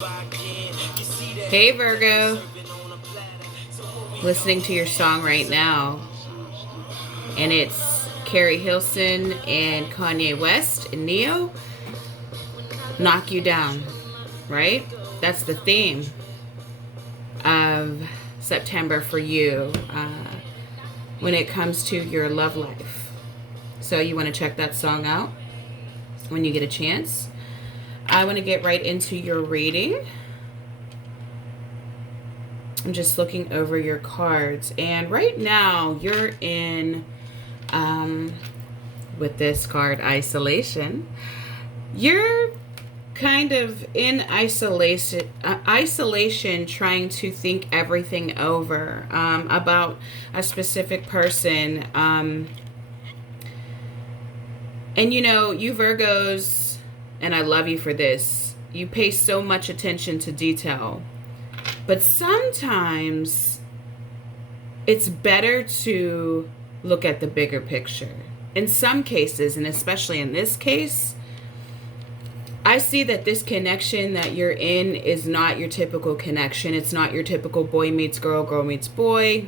Hey Virgo, listening to your song right now, and it's Carrie Hilson and Kanye West and Neo, Knock You Down, right? That's the theme of September for you when it comes to your love life. So you want to check that song out when you get a chance. I want to get right into your reading. I'm just looking over your cards, and right now you're in with this card, isolation. You're kind of in isolation, trying to think everything over about a specific person. And you know, you Virgos, and I love you for this, you pay so much attention to detail. But sometimes it's better to look at the bigger picture. In some cases, and especially in this case, I see that this connection that you're in is not your typical connection. It's not your typical boy meets girl, girl meets boy,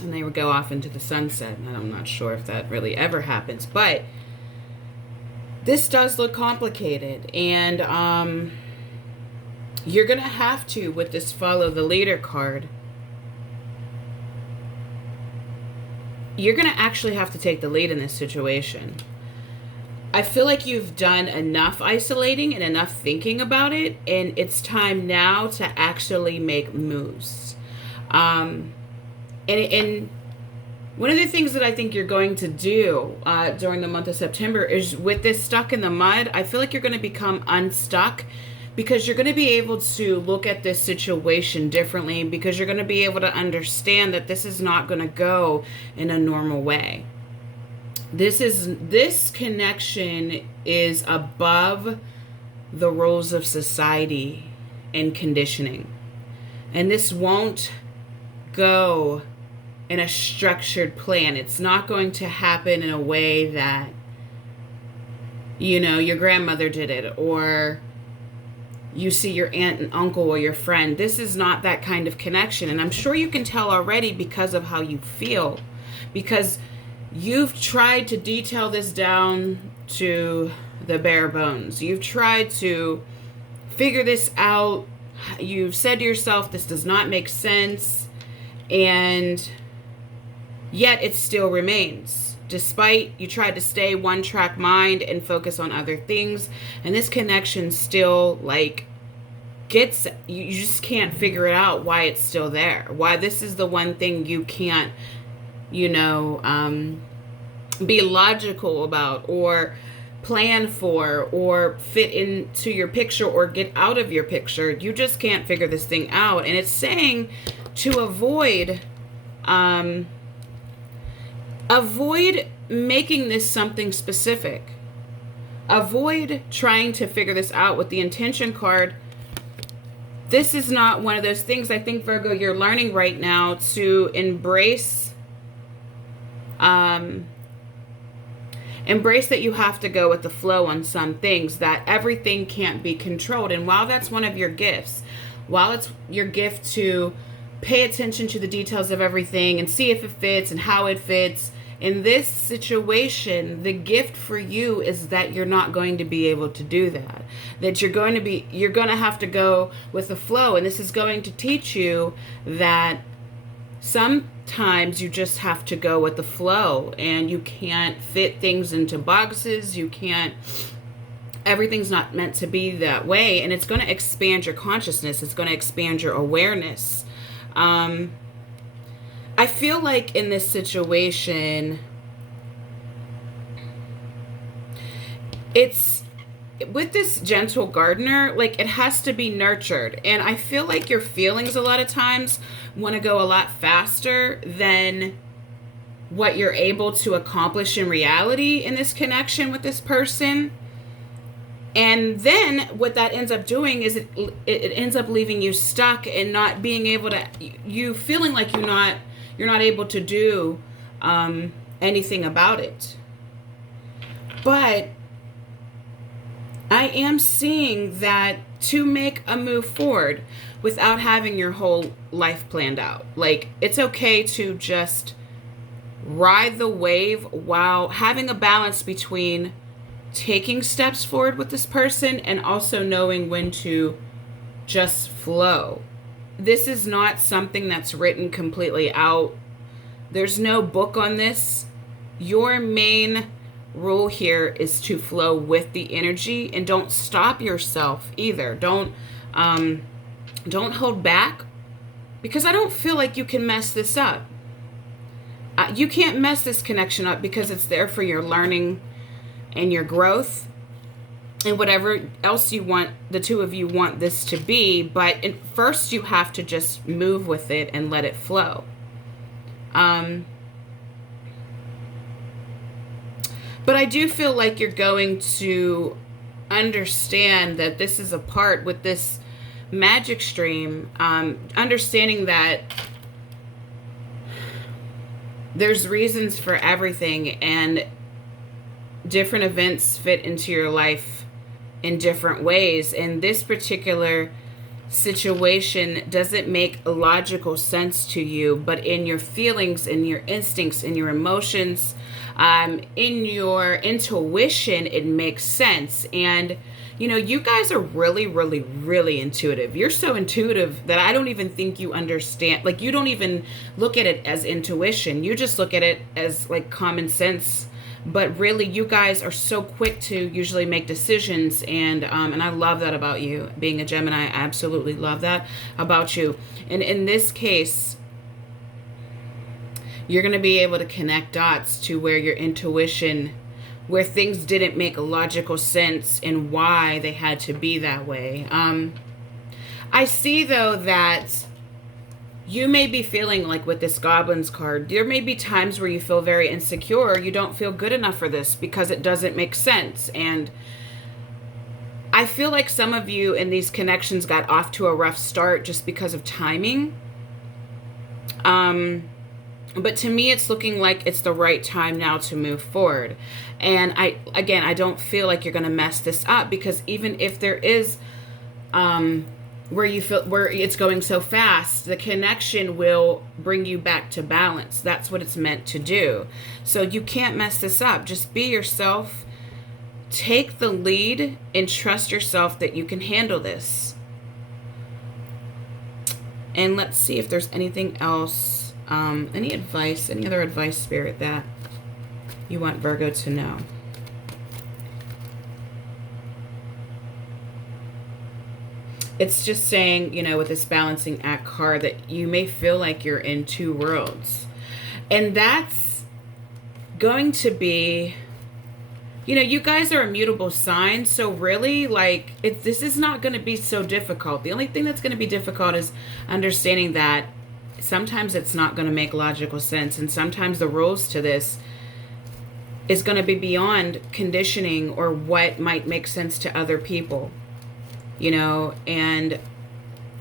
and they would go off into the sunset. And I'm not sure if that really ever happens. But this does look complicated. And you're going to have to, with this follow the leader card, you're going to actually have to take the lead in this situation. I feel like you've done enough isolating and enough thinking about it, and it's time now to actually make moves. And one of the things that I think you're going to do during the month of September is, with this stuck in the mud, I feel like you're going to become unstuck, because you're going to be able to look at this situation differently, because you're going to be able to understand that this is not going to go in a normal way. This connection is above the rules of society and conditioning. And this won't go in a structured plan. It's not going to happen in a way that, you know, your grandmother did it, or you see your aunt and uncle or your friend. This is not that kind of connection. And I'm sure you can tell already because of how you feel, because you've tried to detail this down to the bare bones. You've tried to figure this out. You've said to yourself, this does not make sense. And yet it still remains, despite you tried to stay one track mind and focus on other things. And this connection still, like, gets, you just can't figure it out why it's still there, why this is the one thing you can't, you know, be logical about, or plan for, or fit into your picture, or get out of your picture. You just can't figure this thing out. And it's saying to avoid making this something specific. Avoid trying to figure this out with the intention card. This is not one of those things. I think, Virgo, you're learning right now to embrace that you have to go with the flow on some things, that everything can't be controlled. And while that's one of your gifts, while it's your gift to pay attention to the details of everything and see if it fits and how it fits, in this situation, the gift for you is that you're not going to be able to do that. That you're going to have to go with the flow. And this is going to teach you that sometimes you just have to go with the flow, and you can't fit things into boxes. You can't, everything's not meant to be that way. And it's going to expand your consciousness. It's going to expand your awareness. I feel like in this situation, it's with this gentle gardener, like, it has to be nurtured. And I feel like your feelings a lot of times want to go a lot faster than what you're able to accomplish in reality in this connection with this person. And then what that ends up doing is it ends up leaving you stuck and not being able to, you feeling like you're not able to do anything about it. But I am seeing that to make a move forward without having your whole life planned out. Like, it's okay to just ride the wave while having a balance between taking steps forward with this person and also knowing when to just flow. This is not something that's written completely out. There's no book on this. Your main rule here is to flow with the energy, and don't stop yourself either. Don't hold back, because I don't feel like you can mess this up. You can't mess this connection up because it's there for your learning and your growth and whatever else you want, the two of you want this to be. But first you have to just move with it and let it flow. But I do feel like you're going to understand that this is a part with this magic stream, understanding that there's reasons for everything, and different events fit into your life in different ways. And this particular situation doesn't make logical sense to you, but in your feelings, in your instincts, in your emotions, in your intuition, it makes sense. And you guys are really, really, really intuitive. You're so intuitive that I don't even think you understand. Like, you don't even look at it as intuition. You just look at it as like common sense. But really, you guys are so quick to usually make decisions, and I love that about you. Being a Gemini, I absolutely love that about you. And in this case, you're going to be able to connect dots to where your intuition, where things didn't make a logical sense and why they had to be that way. I see, though, that you may be feeling like with this Goblins card, there may be times where you feel very insecure. You don't feel good enough for this because it doesn't make sense. And I feel like some of you in these connections got off to a rough start just because of timing. But to me, it's looking like it's the right time now to move forward. And I don't feel like you're going to mess this up, because even if there is, where you feel where it's going so fast, the connection will bring you back to balance. That's what it's meant to do. So you can't mess this up. Just be yourself, take the lead, and trust yourself that you can handle this. And let's see if there's anything else, any advice, any other advice, Spirit, that you want Virgo to know. It's just saying, with this balancing act card, that you may feel like you're in two worlds. And that's going to be, you guys are immutable signs. So really, like, this is not going to be so difficult. The only thing that's going to be difficult is understanding that sometimes it's not going to make logical sense. And sometimes the rules to this is going to be beyond conditioning or what might make sense to other people. And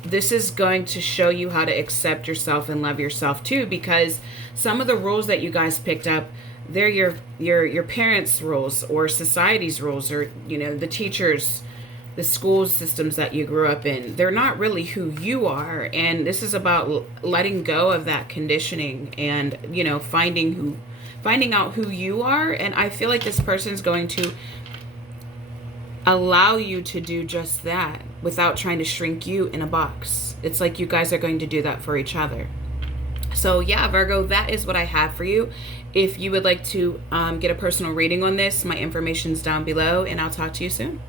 this is going to show you how to accept yourself and love yourself too, because some of the rules that you guys picked up, they're your parents' rules or society's rules, or the teachers, the school systems that you grew up in. They're not really who you are, and this is about letting go of that conditioning and finding out who you are. And I feel like this person's going to allow you to do just that without trying to shrink you in a box. It's like you guys are going to do that for each other. So yeah, Virgo, that is what I have for you. If you would like to get a personal reading on this, my information's down below, and I'll talk to you soon.